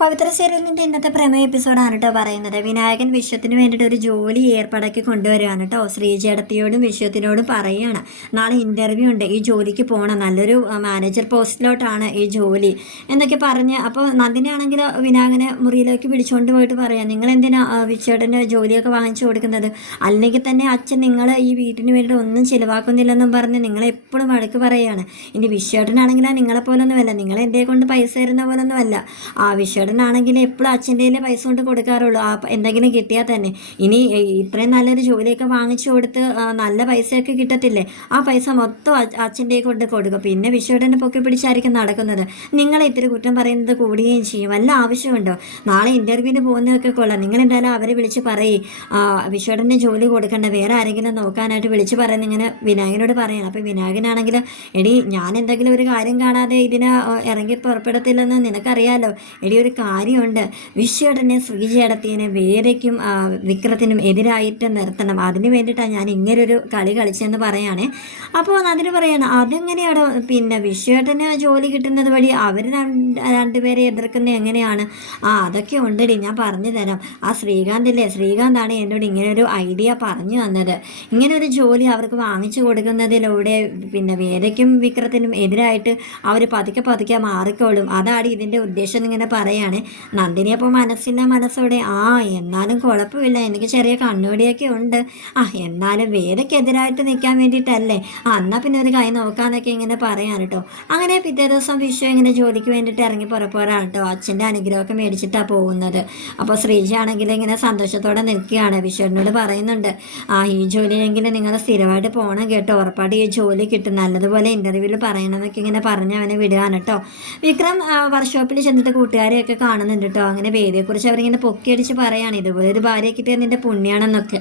പവിത്ര സീരിയലിന്റെ ഇന്നത്തെ പ്രമേയ എപ്പിസോഡാണ് കേട്ടോ പറയുന്നത്. വിനായകൻ വിശ്വത്തിന് വേണ്ടിയിട്ട് ഒരു ജോലി ഏർപ്പാടാക്കി കൊണ്ടുവരികയാണ് കേട്ടോ. ശ്രീജേടത്തിയോടും വിശ്വത്തിനോടും പറയുകയാണ്. നാളെ ഇന്റർവ്യൂ ഉണ്ട്. ഈ ജോലിക്ക് പോകണം നല്ലൊരു മാനേജർ പോസ്റ്റിലോട്ടാണ് ഈ ജോലി എന്നൊക്കെ പറഞ്ഞ് അപ്പോൾ നന്ദിനാണെങ്കിൽ വിനായകനെ മുറിയിലേക്ക് പിടിച്ചുകൊണ്ട് പോയിട്ട് പറയാം നിങ്ങൾ എന്തിനാ വിശ്വേട്ടന്റെ ജോലിയൊക്കെ വാങ്ങിച്ചു കൊടുക്കുന്നത്? അല്ലെങ്കിൽ തന്നെ അച്ഛൻ നിങ്ങൾ ഈ വീട്ടിന് വേണ്ടിയിട്ട് ഒന്നും ചിലവാക്കുന്നില്ലെന്നും പറഞ്ഞ് നിങ്ങളെപ്പോഴും വഴക്ക് പറയുകയാണ് ഇനി വിശ്വേട്ടനാണെങ്കിൽ നിങ്ങളെ പോലൊന്നുമല്ല നിങ്ങൾ എന്തേ കൊണ്ട് പൈസ തരുന്ന പോലൊന്നുമല്ല. ആ വിശ്വേട്ടനാണെങ്കിൽ എപ്പോഴും അച്ഛന്റെ കയ്യിൽ പൈസ കൊണ്ട് കൊടുക്കാറുള്ളൂ. ആ എന്തെങ്കിലും കിട്ടിയാൽ തന്നെ. ഇനി ഇത്രയും നല്ലൊരു ജോലിയൊക്കെ വാങ്ങിച്ചു കൊടുത്ത് നല്ല പൈസയൊക്കെ കിട്ടത്തില്ലേ? ആ പൈസ മൊത്തം അച്ഛന്റെ കൊണ്ട് കൊടുക്കും. പിന്നെ വിശ്വടനെ പൊക്കി പിടിച്ചായിരിക്കും നടക്കുന്നത്. നിങ്ങൾ ഇത്തിരി കുറ്റം പറയുന്നത് കൂടുകയും ചെയ്യും. വല്ല ആവശ്യമുണ്ടോ? നാളെ ഇന്റർവ്യൂവിന് പോകുന്നതൊക്കെ കൊള്ളാം. നിങ്ങൾ എന്തായാലും അവരെ വിളിച്ച് പറയും. വിശ്വേട്ടന്റെ ജോലി കൊടുക്കണ്ട. വേറെ ആരെങ്കിലും നോക്കാനായിട്ട് വിളിച്ച് പറയുന്ന ഇങ്ങനെ വിനായകനോട് പറയണം. അപ്പോൾ വിനായകനാണെങ്കിൽ എടി ഞാൻ എന്തെങ്കിലും ഒരു കാര്യം കാണാതെ ഇതിനെ ഇറങ്ങി പുറപ്പെടത്തില്ലെന്ന് നിനക്കറിയാലോ. എടി ഒരു കാര്യമുണ്ട്. വിശ്വേട്ടനെ ശ്രീചേടത്തിനെ വേദയ്ക്കും വിക്രത്തിനും എതിരായിട്ട് നിർത്തണം. അതിന് വേണ്ടിയിട്ടാണ് ഞാൻ ഇങ്ങനൊരു കളി കളിച്ചെന്ന് പറയുകയാണേ അപ്പോൾ അതിന് പറയണം അതെങ്ങനെയാണ്? പിന്നെ വിശ്വേട്ടന് ജോലി കിട്ടുന്നത് വഴി അവർ രണ്ട് രണ്ടുപേരെ എതിർക്കുന്നത് എങ്ങനെയാണ്? ആ അതൊക്കെ ഉണ്ടടി ഞാൻ പറഞ്ഞു തരാം. ആ ശ്രീകാന്തില്ലേ ശ്രീകാന്താണ് എന്നോട് ഇങ്ങനൊരു ഐഡിയ പറഞ്ഞു തന്നത്. ഇങ്ങനൊരു ജോലി അവർക്ക് വാങ്ങിച്ചു കൊടുക്കുന്നതിലൂടെ പിന്നെ വേദയ്ക്കും വിക്രത്തിനും എതിരായിട്ട് അവർ പതുക്കെ പതുക്കെ മാറിക്കോളും. അതാണ് ഇതിന്റെ ഉദ്ദേശം ഇങ്ങനെ പറയാണ് നന്ദിനി അപ്പോൾ മനസ്സിന്റെ മനസ്സോടെ ആ എന്നാലും കുഴപ്പമില്ല എനിക്ക് ചെറിയ കണ്ണുപടിയൊക്കെ ഉണ്ട്. ആ എന്നാലും വേദക്കെതിരായിട്ട് നിൽക്കാൻ വേണ്ടിയിട്ടല്ലേ? ആ എന്നാൽ പിന്നെ ഒരു കൈ നോക്കാന്നൊക്കെ ഇങ്ങനെ പറയാൻ കേട്ടോ. അങ്ങനെ പിറ്റേ ദിവസം വിഷു ഇങ്ങനെ ജോലിക്ക് വേണ്ടിയിട്ട് ഇറങ്ങി പുറപ്പോരാണ് കേട്ടോ. അച്ഛന്റെ അനുഗ്രഹമൊക്കെ മേടിച്ചിട്ടാണ് പോകുന്നത്. അപ്പോൾ ശ്രീജ ആണെങ്കിൽ ഇങ്ങനെ സന്തോഷത്തോടെ നിൽക്കുകയാണ്. വിഷുവിനോട് പറയുന്നുണ്ട് ആ ഈ ജോലിയെങ്കിലും നിങ്ങൾ സ്ഥിരമായിട്ട് പോകണം കേട്ടോ. ഉറപ്പായിട്ട് ഈ ജോലി കിട്ടും. നല്ലതുപോലെ ഇന്റർവ്യൂവിൽ പറയണമെന്നൊക്കെ ഇങ്ങനെ പറഞ്ഞ് അവനെ വിടുകയാണ് കേട്ടോ. വിക്രം വർക്ക്ഷോപ്പിൽ ചെന്നിട്ട് കൂട്ടുകാരെയൊക്കെ കാണുന്നുണ്ട് കേട്ടോ അങ്ങനെ വേദിയെക്കുറിച്ച് അവരിങ്ങനെ പൊക്കിയടിച്ച് പറയുകയാണ് ഇതുപോലെ ഒരു ഭാര്യയെ കിട്ടിയത് നിന്റെ പുണ്യാണെന്നൊക്കെ.